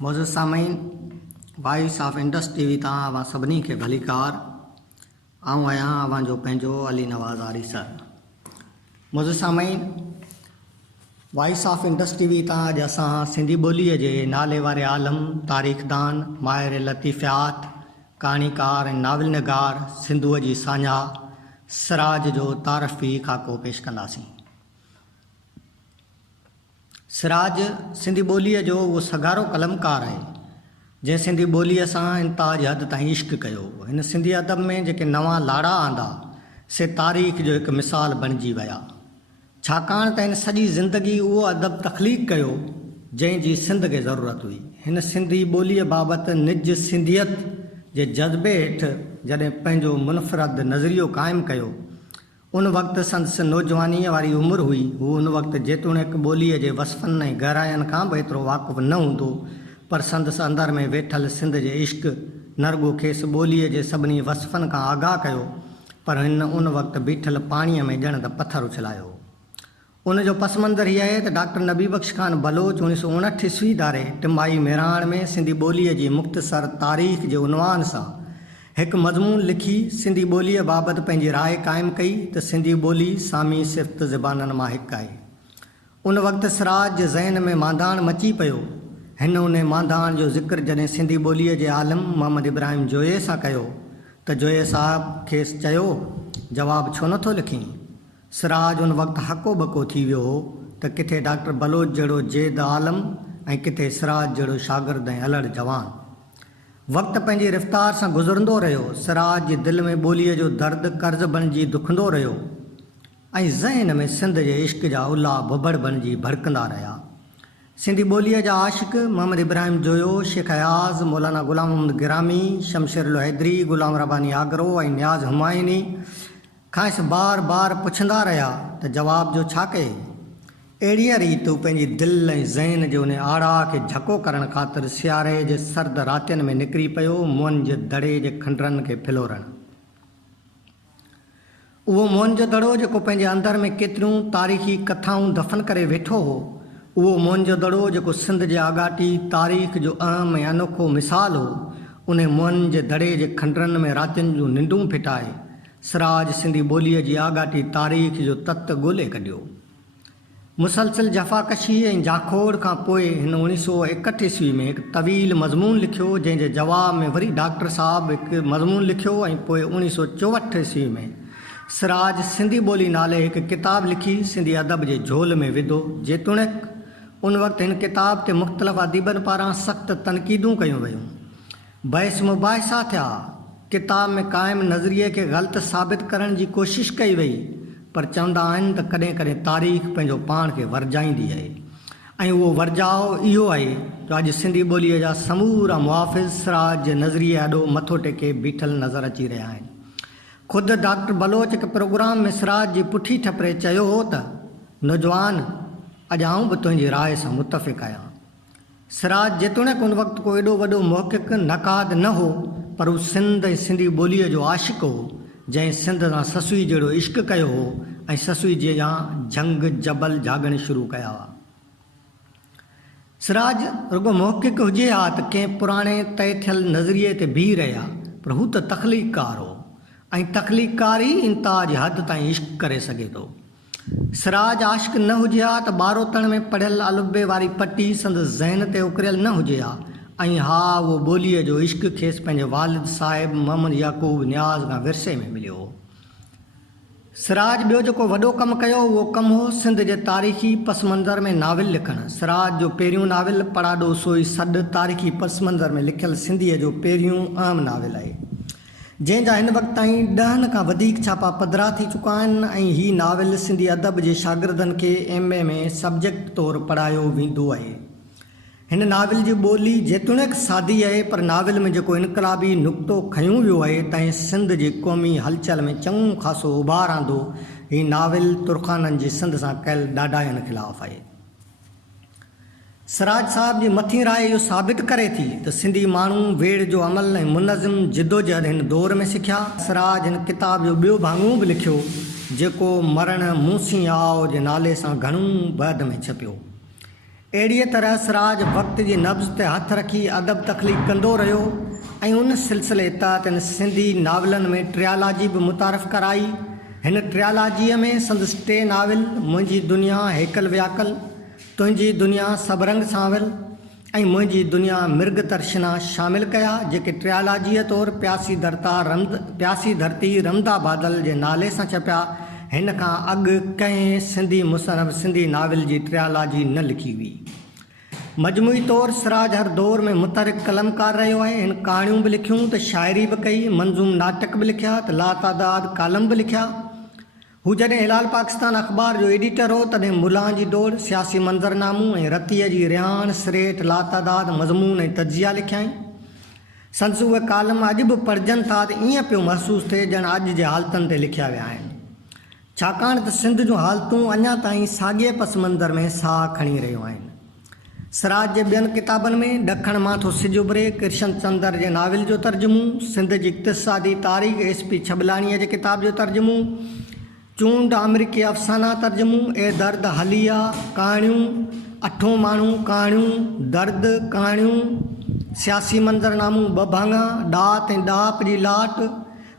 मौजूद सामीन voice of Indus TV तां अवां सभिनी खे भलीकार। आऊं आहियां अवां जो पंहिंजो अली नवाज़ आरी सर। मौजूद सामीन वॉइस ऑफ इंडस टीवी तां अॼु असां सिंधी ॿोलीअ जे नाले वारे आलम, तारीख़दान, माहिर लतीफ़ियात, कहाणीकार ऐं नाविल निगार सिंधूअ जी साझा सिराज जो तारफ़ी खाको पेश कंदासीं। सिराज सिंधी ॿोलीअ जो उहो सगारो कलमकार आहे जंहिं सिंधी ॿोलीअ सां इंताज हद ताईं इश्क कयो। हिन सिंधी अदब में जेके नवां लाड़ा आंदा से तारीख़ जो हिकु मिसाल बणिजी विया, छाकाणि त हिन सॼी ज़िंदगी उहो अदब तख़लीक़ कयो जंहिंजी सिंध खे ज़रूरत हुई। हिन सिंधी ॿोलीअ बाबति निज सिंधियत जे जज़्बे हेठि जॾहिं पंहिंजो मुनफ़रद नज़रियो क़ाइमु कयो, उन वक़्तु संदसि नौजवानीअ वारी उमिरि हुई। हू उन वक़्तु जेतोणीकि ॿोलीअ जे वसफ़नि ऐं गहराइनि खां बि एतिरो वाक़ुफ़ु न हूंदो, पर संदसि अंदर में वेठल सिंध जे इश्क नरगो खेसि ॿोलीअ जे सभिनी वसफ़नि खां आगाह कयो। पर हिन उन वक़्तु बीठल पाणीअ में ॼण त पथर उछलायो। उन जो पस मंज़र हीअ आहे त डॉक्टर नबी बख़्श ख़ान बलोच 1959 ईस्वी दारे टिमाही मेराण में सिंधी ॿोलीअ जी मुख़्तसर तारीख़ जे उनवान सां हिकु मज़मून लिखी सिंधी ॿोलीअ बाबति पंहिंजी राय क़ाइमु कई त सिंधी ॿोली सामी सिफ़्त ज़बाननि मां हिकु आहे। उन वक़्तु सिराज जे ज़हन में मांधाण मची पियो। हिन उन मांधाण जो ज़िक्र जॾहिं सिंधी ॿोलीअ जे आलम मोहम्मद इब्राहिम जोए सां कयो त जोए साहब खेसि चयो, जवाबु छो नथो लिखीं? सिराज उन वक़्तु हको बको थी वियो हो त किथे डॉक्टर बलोच जहिड़ो जेद आलम ऐं किथे सिराज जहिड़ो शागिर्द ऐं अलड़ जवान। वक़्तु पंहिंजी रफ़्तार सां गुज़रंदो रहियो। सिराज जी दिलि में ॿोलीअ जो दर्द कर्ज़ बणिजी दुखंदो रहियो ऐं ज़हन में सिंध जे इश्क जा उल्हा भुभड़ बणिजी भड़कंदा रहिया। सिंधी ॿोलीअ जा आशिक़ मोहम्मद इब्राहिम जोयो, शेख अयाज़, मौलाना ग़ुलाम मोहम्मद गिरामी, शमशेर हैदरी, ग़ुलाम रब्बानी आगरो ऐं नियाज़ हुमायूनी खांसि बार बार पुछंदा रहिया त जवाब जो छा कए। अहिड़ीअ रीति तूं पंहिंजी दिलि ऐं ज़हन जे उन आड़ा खे झको करणु ख़ातिर सियारे जे सर्द रातियुनि में निकिरी पियो मुअनि जे दड़े जे खंडरनि खे फिलोरणु। उहो मुअनि जो दड़ो जेको पंहिंजे अंदर में केतिरियूं तारीख़ी कथाऊं दफ़न करे वेठो हो, उहो मुअनि जो दड़ो जेको सिंध जे आगाटी तारीख़ जो अहम ऐं अनोखो मिसाल हो, उन मुअनि जे दड़े जे खंडरनि में रातियुनि जूं निंडूं फिटाए सिराज सिंधी ॿोलीअ जी आगाटी तारीख़ जो तत ॻोल्हे कढियो। मुसलसिल जफ़ाकशी ऐं जाखोड़ खां पोइ हिन 1961 ईस्वी में हिकु तवील मज़मून लिखियो, जंहिंजे जवाब में वरी डॉक्टर साहब हिकु मज़मून लिखियो ऐं पोइ 1964 ईस्वी में सिराज सिंधी ॿोली नाले हिकु किताबु लिखी सिंधी अदब जे झोल में विधो। जेतोणीकि उन वक़्तु हिन किताब ते मुख़्तलिफ़ अदीबनि पारां सख़्तु तनक़ीदूं कयूं वयूं, बहस मुबाहिसा थिया, किताब में क़ाइमु नज़रिए खे ग़लति साबित करण जी कोशिशि कई वई। पर चवंदा आहिनि त कॾहिं कॾहिं तारीख़ पंहिंजो पाण खे वरजाईंदी आहे ऐं उहो वरजाउ इहो आहे जो अॼु सिंधी ॿोलीअ जा समूरा मुहाफ़िज़ सिराज जे नज़रिए अॾो मथो टेके बीठल नज़र अची रहिया आहिनि। ख़ुदि डॉक्टर बलोच हिकु प्रोग्राम में सिराज जी पुठी ठपरे चयो हो त नौजवान, अॼु आऊं बि तुंहिंजी राय सां मुतफ़िक़ आहियां। सिराज जेतोणीकि उन वक़्तु को एॾो वॾो मुहक़िक़ नक़ाद न हो, पर हू सिंध ऐं सिंधी ॿोलीअ जो आशिक़ हो जंहिं सिंध सां ससुई जहिड़ो इश्क कयो हो ऐं ससुई जे या जंग जबल जाॻण शुरू कया हुआ। सिराज रुगो मुहक़िक़ हुजे हा त कंहिं पुराणे तय थियल नज़रिए ते बीह रहिया, पर हू त तख़लीक़कार हो ऐं तख़लीक़कार ई इंताज हद ताईं इश्क करे सघे थो। सिराज आशिक़ न हुजे हा त ॿारोतण में पढ़ियल अलुबे वारी पटी संदसि ज़हन ते उकरियल न हुजे हा, ऐं हा उहो ॿोलीअ जो इश्क खेसि पंहिंजे वालिद साहिब मोहम्मद याकूब नियाज़ खां विरसे में मिलियो हो। सिराज ॿियो जेको वॾो कमु कयो उहो कमु हो सिंध जे तारीख़ी पस मंज़र में नाविल लिखणु। सिराज जो पहिरियों नाविल पड़ाॾो सोई सॾु तारीख़ी पस मंज़र में लिखियल सिंधीअ जो पहिरियों अहम नाविल आहे, जंहिंजा हिन वक़्तु ताईं 10 खां वधीक छापा पधिरा थी चुका आहिनि ऐं हीउ नाविल सिंधी अदब जे शागिर्दनि खे MA में सब्जेक्ट तौरु पढ़ायो वेंदो आहे। हिन नाविल जी ॿोली जेतोणीकि सादी आहे, पर नाविल में जेको इनक़लाबी नुक़्तो खयूं वियो आहे तंहिं सिंध जी क़ौमी हलचल में चङो ख़ासो उभार आंदो। हीउ नाविल तुर्खाननि जी सिंध सां कयल ॾाढाइनि ख़िलाफ़ु आहे। सिराज साहब जी मथीं राय इहो साबित करे थी त सिंधी माण्हू वेड़ जो अमल ऐं मुनज़िम जिदोजहद हिन दौर में सिखिया। सिराज हिन किताब जो ॿियो भाङो बि लिखियो जेको मरण मूसी आओ जे नाले सां घणो बैदि में छपियो। अहिड़ीअ तरह सिराज वक़्त जी नब्ज़ ते हथ रखी अदब तख़लीक़ कंदो रहियो ऐं उन सिलसिले तहत हिन सिंधी नावलनि में ट्रियालॉजी बि मुतारफ़ कराई। हिन ट्रियालॉजीअ में संदसि 3 नाविल मुंहिंजी दुनिया हेकल व्याकल, तुंहिंजी दुनिया सबरंग सांवल ऐं मुंहिंजी दुनिया मिर्ग तरशना शामिल कया, जेके ट्रियालॉजीअ तौरु प्यासी धरती रमदा बादल जे नाले सां छपिया। हिन खां अॻु कंहिं सिंधी मुसनफ़ सिंधी नाविल जी ट्रियालॉजी न लिखी हुई। मजमूई तौरु सिराज हर दौर में मुतहरिक कलमकार रहियो आहे। हिन कहाणियूं बि लिखियूं त शाइरी बि कई, मंज़ूम नाटक बि लिखिया त लातादाद कालम बि लिखिया। हू जॾहिं हिलाल पाकिस्तान अख़बार जो एडिटर हो तॾहिं मुल्हां जी दौड़, सियासी मंज़रनामूं ऐं रतीअ जी रिहाण, सिरेट, लातादाद, मज़मून ऐं तजिया लिखियाईं। संदसि उहे कालम अॼु बि पढ़जनि था त ईअं पियो महसूसु थिए ॼण अॼु जे हालतुनि ते लिखिया विया आहिनि, छाकाणि त सिंध जूं हालतूं अञा ताईं साॻिए पस मंज़र में साह खणी रहियूं आहिनि। सिराज जे ॿियनि किताबनि में ॾखण मां थो सिज उभरे, कृष्ण चंद्र जे नाविल जो तर्जुमो, सिंध जी इक़्तिसादी तारीख़ SP छबलाणीअ जे किताब जो तर्जुमो, चूंड अमरीकी अफ़साना तर्जुमो, ए दर्द हलिया कहाणियूं, अठों माण्हू कहाणियूं, दर्द कहाणियूं, सियासी मंज़रनामूं, ॿ भाङा, ॾात ऐं ॾाप जी लाट,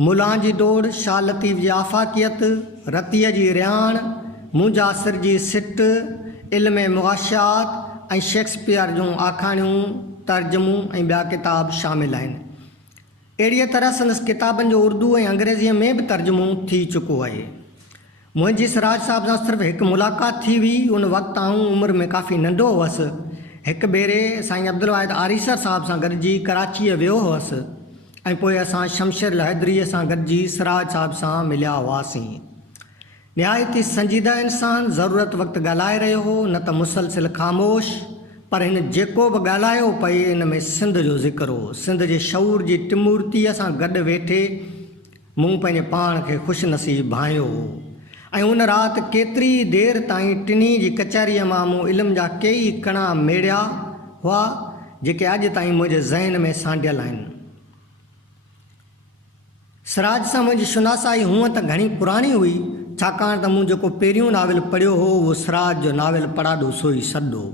मुल्हां जी दौड़, शाह लतीफ़ जी आफ़ाक़ियत, रतीअ जी रिहाण, मुंजासिर जी सिट, इल्म मुग़ाशात ऐं शेक्सपियर जूं आखाणियूं, तर्जुमो ऐं ॿिया किताब शामिल आहिनि। अहिड़ीअ तरह संदसि किताबनि जो उर्दू ऐं अंग्रेज़ीअ में बि तर्जुमो थी चुको आहे। मुंहिंजी सिराज साहिब सां सिर्फ़ु हिकु मुलाक़ात थी हुई। उन वक़्तु आऊं उमिरि में काफ़ी नंढो हुअसि। हिकु भेरे साईं अब्दुल वाहिद आरीसर साहिब सां गॾिजी कराचीअ वियो हुअसि ऐं पोइ असां शमशेर हैदरीअ सां गॾिजी सिराज साहिब सां मिलिया हुआसीं। निहायती संजीदा इंसान, ज़रूरत वक़्तु ॻाल्हाए रहियो हो, न त मुसलसिल ख़ामोश, पर हिन जेको बि ॻाल्हायो पई इन में सिंध जो ज़िक्र हो। सिंध जे शऊर जी टिमूर्तीअ सां गॾु वेठे मूं पंहिंजे पाण खे ख़ुशनसीब भायो हो ऐं उन राति केतिरी देरि ताईं टिनी जी कचहरीअ मां मूं इल्म जा कई कणा मेड़िया हुआ जेके अॼु ताईं मुंहिंजे ज़हन में सांडियल आहिनि। सिराज सां मुंहिंजी शुनासाई हूअं त घणी पुराणी हुई, छाकाणि त मूं जेको पहिरियों नाविल पढ़ियो हो उहो सिराज जो नाविल पढ़ाॾो सोई सॾो,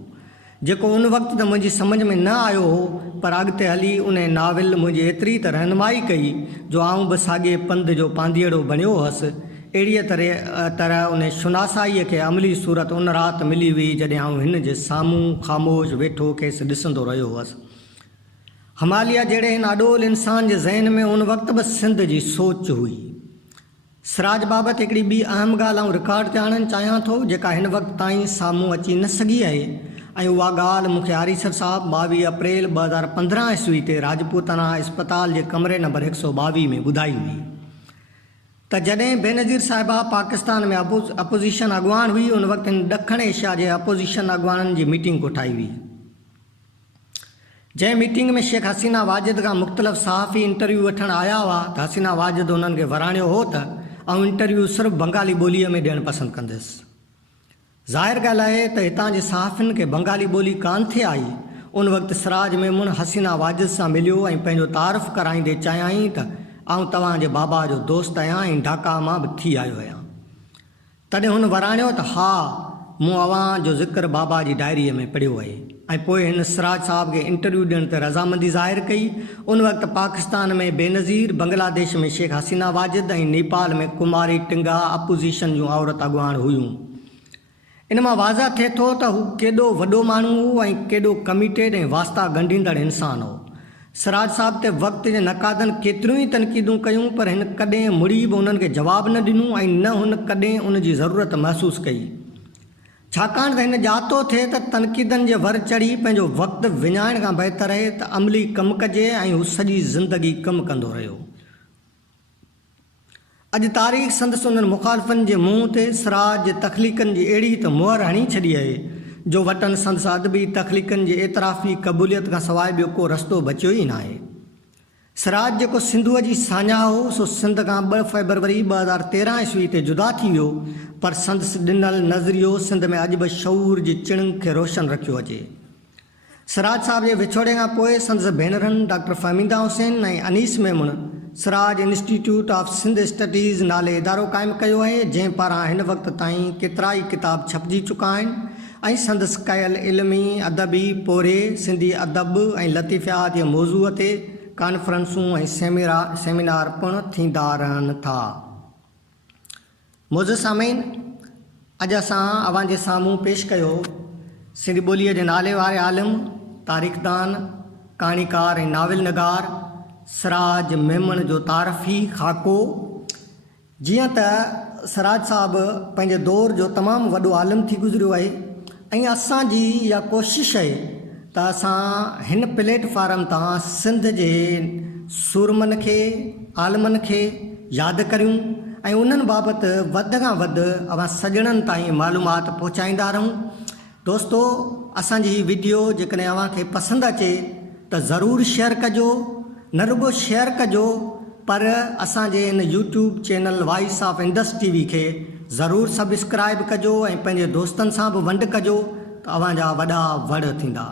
जेको उन वक़्तु त मुंहिंजी सम्झ में न आयो हो, पर अॻिते हली उन नाविल मुंहिंजी एतिरी त रहनुमाई कई जो आऊं बि साॻिए पंध जो पांधीअड़ो बणियो हुअसि। अहिड़ीअ तरह उन शुनासाईअ खे अमली सूरत उन राति मिली हुई जॾहिं आऊं हिन जे साम्हूं ख़ामोश वेठो खेसि ॾिसंदो रहियो हुअसि। हमालिया जहिड़े हिन अॾोल इंसान जे ज़हन में उन वक़्तु बि सिंध जी सोच हुई। सिराज बाबति हिकिड़ी ॿी अहम ॻाल्हि आऊं रिकॉर्ड ते आणणु चाहियां थो, जेका हिन वक़्तु ताईं साम्हूं अची न सघी आहे, ऐं उहा ॻाल्हि मूंखे आरीसर साहिबु 22 अप्रैल 2015 ईस्वी ते राजपूताना इस्पताल जे कमरे नंबर 122 में ॿुधाई हुई त जॾहिं बेनज़ीर साहिबा पाकिस्तान में अपोज़िशन अॻुवान हुई, उन वक़्तु हिन ॾखण एशिया जे अपोज़िशन अॻुवाननि जी मीटिंग कोठाई हुई। जंहिं मीटिंग में शेख हसीना वाजिद खां मुख़्तलिफ़ सहाफ़ी इंटरव्यू वठणु आया हुआ त हसीना वाजिद उन्हनि खे वराणियो हो त ऐं इंटरव्यू सिर्फ़ु बंगाली ॿोलीअ में ॾियणु पसंदि कंदुसि। ज़ाहिर ॻाल्हि आहे त हितां जे सहाफ़ियुनि खे बंगाली ॿोली कान थे आई। उन वक़्तु सिराज मेमून हसीना वाजिद सां मिलियो ऐं पंहिंजो तारीफ़ कराईंदे चयाईं त आऊं तव्हांजे बाबा जो दोस्त आहियां ऐं ढाका मां बि थी आयो आहियां। तॾहिं हुन वराणियो त हा, मूं अव्हां जो ज़िक्र बाबा जी डायरीअ में पढ़ियो आहे। ऐं पोइ हिन सिराज साहिब खे इंटरव्यू ॾियण ते रज़ामंदी ज़ाहिर कई। उन वक़्तु पाकिस्तान में बेनज़ीर, बांग्लादेश में शेख हसीना वाजिद ऐं नेपाल में कुमारी टिंगा अपोज़िशन जूं औरत अॻुवान हुयूं। इन मां वाज़ा थिए थो त हू केॾो वॾो माण्हू हो ऐं केॾो कमिटेड ऐं वास्ता ॻंढींदड़ इंसान हो। सिराज साहिब ते वक़्त जे नक़ादनि केतिरियूं ई तनक़ीदूं कयूं, पर हिन कॾहिं मुड़ी बि उन्हनि खे जवाबु न ॾिनो ऐं न हुन कॾहिं उन जी ज़रूरत महसूसु कई, छाकाणि त हिन ॼातो थिए त तनक़ीदनि जे वर चढ़ी पंहिंजो वक़्तु विञाइण खां बहितर आहे त अमली कमु कजे, ऐं हू सॼी ज़िंदगी कमु कंदो रहियो। अॼु तारीख़ संदसि उन्हनि मुख़ालिफ़नि जे मुंहं ते सिराज जे तख़लीक़नि जी अहिड़ी त मुहर हणी छॾी आहे जो वटनि संदसि अदबी तख़लीक़नि जे एतिराफ़ी क़बूलियत खां सवाइ ॿियो को रस्तो बचियो ई न आहे। सिराज जेको सिंधूअ जी साञा हो, सो सिंध खां 2 फरवरी 2013 ईस्वी ते जुदा थी वियो, पर संदसि ॾिनल नज़रियो सिंध में अॼु बि शऊर जी चिणग खे रोशन रखियो अचे। सिराज साहिब जे विछोड़े खां पोइ संदसि भेनरनि डॉक्टर फ़हमीदा हुसैन ऐं Anees Memon Siraj institute of Sindh studies नाले इदारो क़ाइमु कयो आहे, जंहिं पारां हिन वक़्तु ताईं केतिरा ई किताब छपिजी चुका आहिनि। ऐं संदसि कयल इल्मी अदबी पोरे सिंधी अदब ऐं लतीफ़ियात जे मौज़ूअ ते कॉन्फ्रेंसूं ऐं सेमिनार पिणु थींदा रहनि था। मोज़ सामीन, अॼु असां अव्हां जे साम्हूं पेश कयो सिंधी ॿोलीअ जे नाले वारे आलिम, तारीख़दान, कहाणीकार ऐं नाविल निगार सिराज मेमन जो तारफ़ी ख़ाको। जीअं त सिराज साहिबु पंहिंजे दौर जो तमामु वॾो आलिम थी गुज़रियो आहे ऐं असांजी इहा कोशिशि आहे त असां हिन प्लेटफॉर्म तां सिंध जे सूरमनि खे, आलिमनि खे यादि करियूं ऐं उन्हनि बाबति वधि खां वधि अवां सॼणनि ताईं मालूमात पहुचाईंदा रहूं। दोस्तो, असांजी हीअ वीडियो जेकॾहिं अव्हांखे पसंदि अचे त ज़रूरु शेयर कजो, न रुगो शेयर कजो पर असांजे हिन YouTube channel voice of Indus TV खे ज़रूरु सब्सक्राइब कजो ऐं पंहिंजे दोस्तनि सां बि वंड कजो त अव्हांजा वॾा वड़ थींदा।